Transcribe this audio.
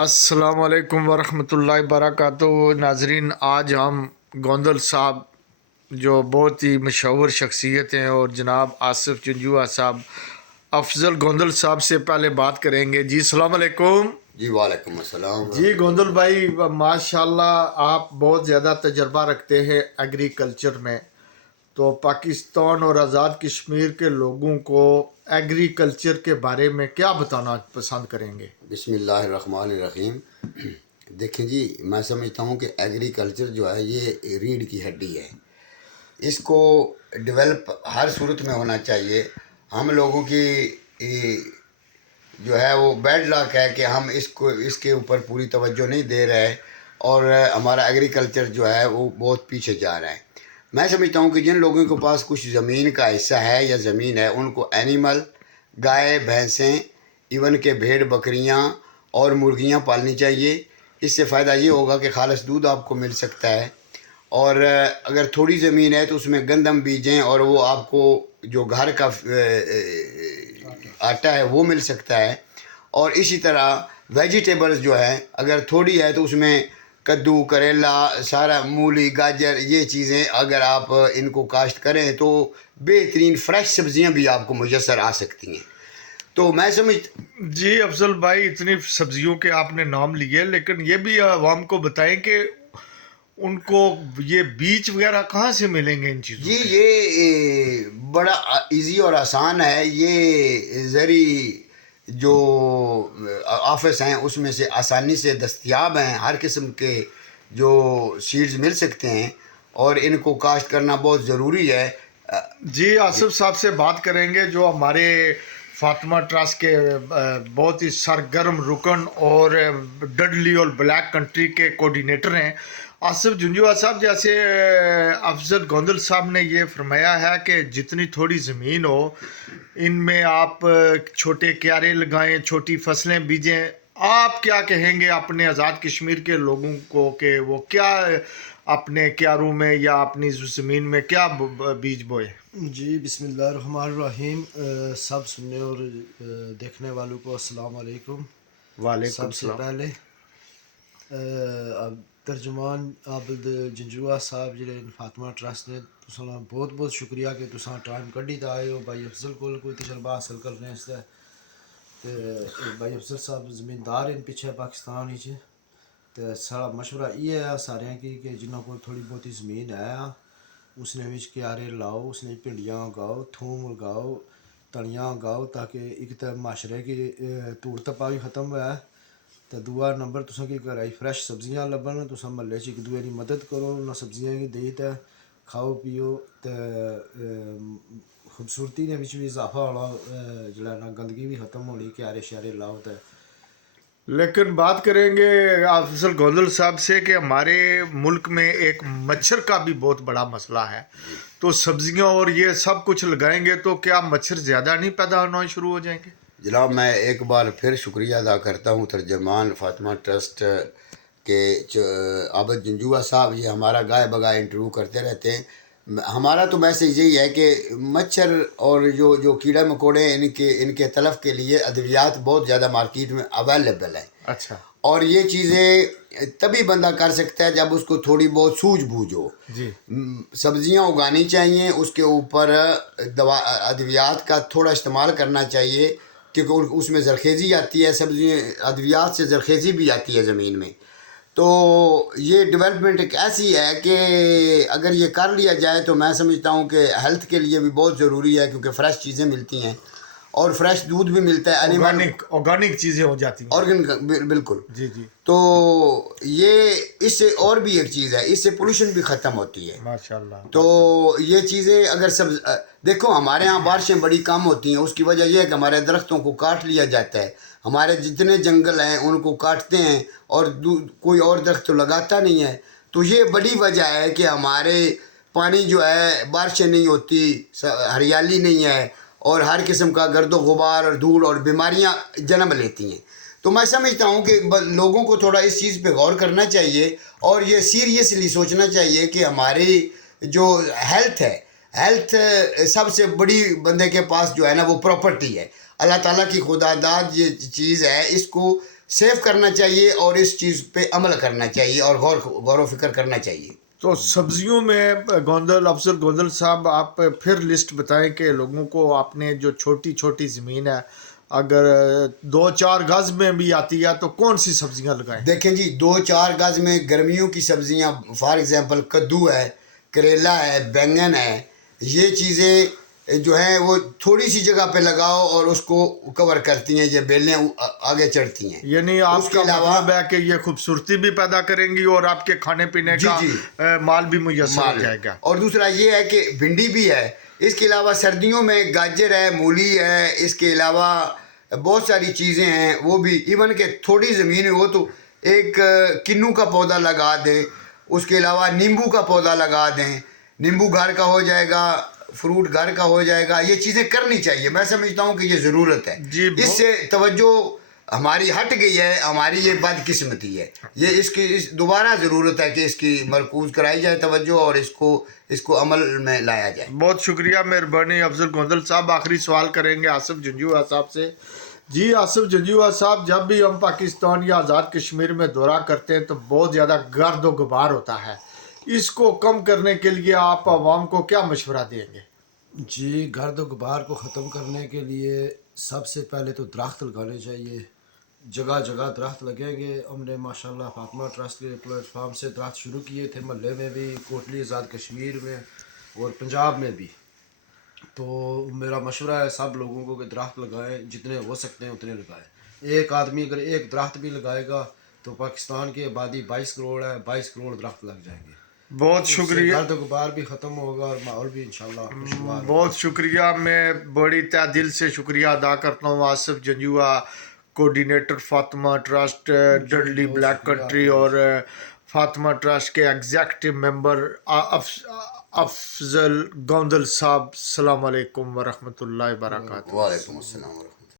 अस्सलाम वालेकुम वरहमतुल्लाहि वबरकातुहू। नाजरीन, आज हम गोंदल साहब जो बहुत ही मशहूर शख्सियत हैं और जनाब आसिफ जंजुआ साहब, अफजल गोंदल साहब से पहले बात करेंगे। जी अस्सलाम वालेकुम। जी वालेकुम अस्सलाम जी रहमतुल्लाह। गोंदल भाई, माशाल्लाह आप बहुत ज़्यादा तजर्बा रखते हैं एग्रीकल्चर में, तो पाकिस्तान और आज़ाद कश्मीर के लोगों को एग्रीकल्चर के बारे में क्या बताना पसंद करेंगे? बिस्मिल्लाहिर्रहमानिर्रहीम। देखें जी, मैं समझता हूँ कि एग्रीकल्चर जो है ये रीढ़ की हड्डी है। इसको डेवलप हर सूरत में होना चाहिए। हम लोगों की जो है वो बैड लक है कि हम इसके ऊपर पूरी तवज्जो नहीं दे रहे और हमारा एग्रीकल्चर जो है वो बहुत पीछे जा रहा है। मैं समझता हूँ कि जिन लोगों के पास कुछ ज़मीन का हिस्सा है या ज़मीन है, उनको एनिमल, गाय भैंसें, इवन के भेड़ बकरियाँ और मुर्गियाँ पालनी चाहिए। इससे फ़ायदा ये होगा कि खालिस दूध आपको मिल सकता है। और अगर थोड़ी ज़मीन है तो उसमें गंदम बीजें और वो आपको जो घर का आटा है वो मिल सकता है। और इसी तरह वेजिटेबल्स जो है अगर थोड़ी है तो उसमें कद्दू, करेला, सारा मूली, गाजर, ये चीज़ें अगर आप इनको काश्त करें तो बेहतरीन फ्रेश सब्जियां भी आपको मुयस्सर आ सकती हैं। तो मैं समझ जी अफजल भाई, इतनी सब्जियों के आपने नाम लिए, लेकिन ये भी आवाम को बताएं कि उनको ये बीज वगैरह कहाँ से मिलेंगे इन चीज़ों जी के? ये बड़ा इजी और आसान है। ये ज़री जो ऑफिस हैं उसमें से आसानी से दस्तयाब हैं। हर किस्म के जो सीड्स मिल सकते हैं और इनको काश्त करना बहुत ज़रूरी है। जी आसिफ साहब से बात करेंगे जो हमारे फातिमा ट्रस्ट के बहुत ही सरगर्म रुकन और डडली और ब्लैक कंट्री के कोऑर्डिनेटर हैं, आसिफ जंजुआ साहब। जैसे अफजल गोंदल साहब ने ये फरमाया है कि जितनी थोड़ी ज़मीन हो इनमें आप छोटे क्यारे लगाएं, छोटी फसलें बीजें। आप क्या कहेंगे अपने आज़ाद कश्मीर के लोगों को कि वो क्या अपने क्यारों में या अपनी ज़मीन में क्या बीज बोए? जी बिस्मिल्लाहिर्रहमानिर्रहीम। सब सुनने और देखने वालों को अस्सलाम वालेकुम। वालेकुम सबसे सलाम। पहले अब तर्जुमान आबिद जंजुआ साहब जिहड़े फातिमा ट्रस्ट ने, तुसां बहुत बहुत शुक्रिया कि तुसां टाइम कड्ढी ते आए हो भाई अफजल कोल कोई तजर्बा हासिल करने आस्तै। ते भाई अफजल साहब ज़मींदार इन पिच्छे पाकिस्तान विच, ते साढ़ा मशवरा इ'यै है सारें की कि जिन्हों कोल थोड़ी बहुती ज़मीन है उसने विच क्यारे लाओ, उसने भिंडियाँ उगाओ, थूम उगाओ, धनिया उगाओ, ताकि एक तो माशरे की धूड़ धप्पा भी ख़त्म होऐ, तो दूआ नंबर तुसें कि घरै च फ्रैश सब्जियां लब्भन। तुस म्हल्ले च एक दूए दी मदद करो, उन्होंने सब्जियां गी देई ते खाओ पियो, ते खूबसूरती दे बिच भी इजाफा होना, जेह्ड़ा ना गंदगी भी ख़त्म होनी। क्यारे श्यारे लाओ ते लेकिन बात करेंगे अफजल गोंदल साहब से कि हमारे मुल्क में एक मच्छर का भी बहुत बड़ा मसला है, तो सब्जियां और ये सब कुछ लगाएंगे तो क्या मच्छर ज़्यादा नहीं पैदा होना शुरू हो जाएंगे? जनाब, मैं एक बार फिर शुक्रिया अदा करता हूँ तर्जमान फातिमा ट्रस्ट के आबिद जंजुआ साहब। ये हमारा गाय बगाए इंटरव्यू करते रहते हैं। हमारा तो मैसेज यही है कि मच्छर और जो जो कीड़ा मकोड़े इनके तलफ़ के लिए अद्वियात बहुत ज़्यादा मार्केट में अवेलेबल है। अच्छा और ये चीज़ें तभी बंदा कर सकता है जब उसको थोड़ी बहुत सूझबूझ हो। जी। सब्जियां उगानी चाहिए, उसके ऊपर दवा अद्वियात का थोड़ा इस्तेमाल करना चाहिए, क्योंकि उसमें जरखेज़ी आती है। सब्जी अद्वियात से जरखेज़ी भी आती है ज़मीन में। तो ये डेवलपमेंट एक ऐसी है कि अगर ये कर लिया जाए तो मैं समझता हूँ कि हेल्थ के लिए भी बहुत ज़रूरी है, क्योंकि फ़्रेश चीज़ें मिलती हैं और फ्रेश दूध भी मिलता है। एनिमल ऑर्गेनिक चीज़ें हो जाती हैं। ऑर्गन बिल्कुल। जी जी। तो ये इससे और भी एक चीज़ है, इससे पोल्यूशन भी ख़त्म होती है। माशाल्लाह। तो ये चीज़ें अगर सब देखो, हमारे यहाँ बारिशें बड़ी कम होती हैं। उसकी वजह यह है कि हमारे दरख्तों को काट लिया जाता है। हमारे जितने जंगल हैं उनको काटते हैं और कोई और दरख्त तो लगाता नहीं है। तो ये बड़ी वजह है कि हमारे पानी जो है, बारिशें नहीं होती, हरियाली नहीं है और हर किस्म का गर्दो गुबार और धूल और बीमारियाँ जन्म लेती हैं। तो मैं समझता हूँ कि लोगों को थोड़ा इस चीज़ पे गौर करना चाहिए और ये सीरियसली सोचना चाहिए कि हमारी जो हेल्थ है, हेल्थ सबसे बड़ी बंदे के पास जो है ना वो प्रॉपर्टी है। अल्लाह ताला की खुदादाद ये चीज़ है, इसको सेव करना चाहिए और इस चीज़ पे अमल करना चाहिए और गौर व फिक्र करना चाहिए। तो सब्जियों में गोंदल अफजल गोंदल साहब, आप फिर लिस्ट बताएं कि लोगों को आपने जो छोटी छोटी ज़मीन है, अगर 2-4 गज में भी आती है तो कौन सी सब्जियां लगाएं? देखें जी, 2-4 गज में गर्मियों की सब्जियां, फॉर एग्जांपल कद्दू है, करेला है, बैंगन है, ये चीज़ें जो हैं वो थोड़ी सी जगह पे लगाओ और उसको कवर करती हैं, ये बेलें आगे चढ़ती हैं। यानी आपका मतलब है कि ये खूबसूरती भी पैदा करेंगी और आपके खाने पीने जी, का जी। माल भी मुयस्सर हो जाएगा। और दूसरा ये है कि भिंडी भी है, इसके अलावा सर्दियों में गाजर है, मूली है, इसके अलावा बहुत सारी चीज़ें हैं वो भी। इवन के थोड़ी ज़मीन हो तो एक किन्नू का पौधा लगा दें, उसके अलावा नींबू का पौधा लगा दें, नींबू घर का हो जाएगा, फ्रूट घर का हो जाएगा। ये चीज़ें करनी चाहिए, मैं समझता हूँ कि ये ज़रूरत है। इससे तवज्जो हमारी हट गई है, हमारी ये बदकिस्मती है, ये इस दोबारा ज़रूरत है कि इसकी मरकूज़ कराई जाए तवज्जो और इसको अमल में लाया जाए। बहुत शुक्रिया, मेहरबानी अफजल गोंदल साहब। आखिरी सवाल करेंगे आसिफ जंजुआ साहब से। जी आसिफ जंजुआ साहब, जब भी हम पाकिस्तान या आज़ाद कश्मीर में दौरा करते हैं तो बहुत ज़्यादा गर्द व गुबार होता है, इसको कम करने के लिए आप आवाम को क्या मशवरा देंगे? जी, गर्द व गुबार को ख़त्म करने के लिए सबसे पहले तो दरख्त लगाने चाहिए। जगह जगह दरख्त लगेंगे। हमने माशाल्लाह फातिमा ट्रस्ट के प्लेटफार्म से दरख्त शुरू किए थे, महल्ले में भी, कोटली आज़ाद कश्मीर में और पंजाब में भी। तो मेरा मशवरा है सब लोगों को कि दरख्त लगाएं, जितने हो सकते हैं उतने लगाएं। एक आदमी अगर एक दरख्त भी लगाएगा तो पाकिस्तान की आबादी 22 करोड़ है, 22 करोड़ दरख्त लग जाएंगे। बहुत शुक्रिया, गर्द गुबार भी ख़त्म होगा और माहौल भी इंशाल्लाह खुशगवार। बहुत शुक्रिया। मैं बड़ी तहे दिल से शुक्रिया अदा करता हूँ Asif Janjua, coordinator Fatima trust Dudley black country, और फातिमा ट्रस्ट के एग्जीक्यूटिव मेंबर अफजल गोंदल साहब। अस्सलाम वालेकुम व रहमतुल्लाहि व बरकातहू। वालेकुम अस्सलाम।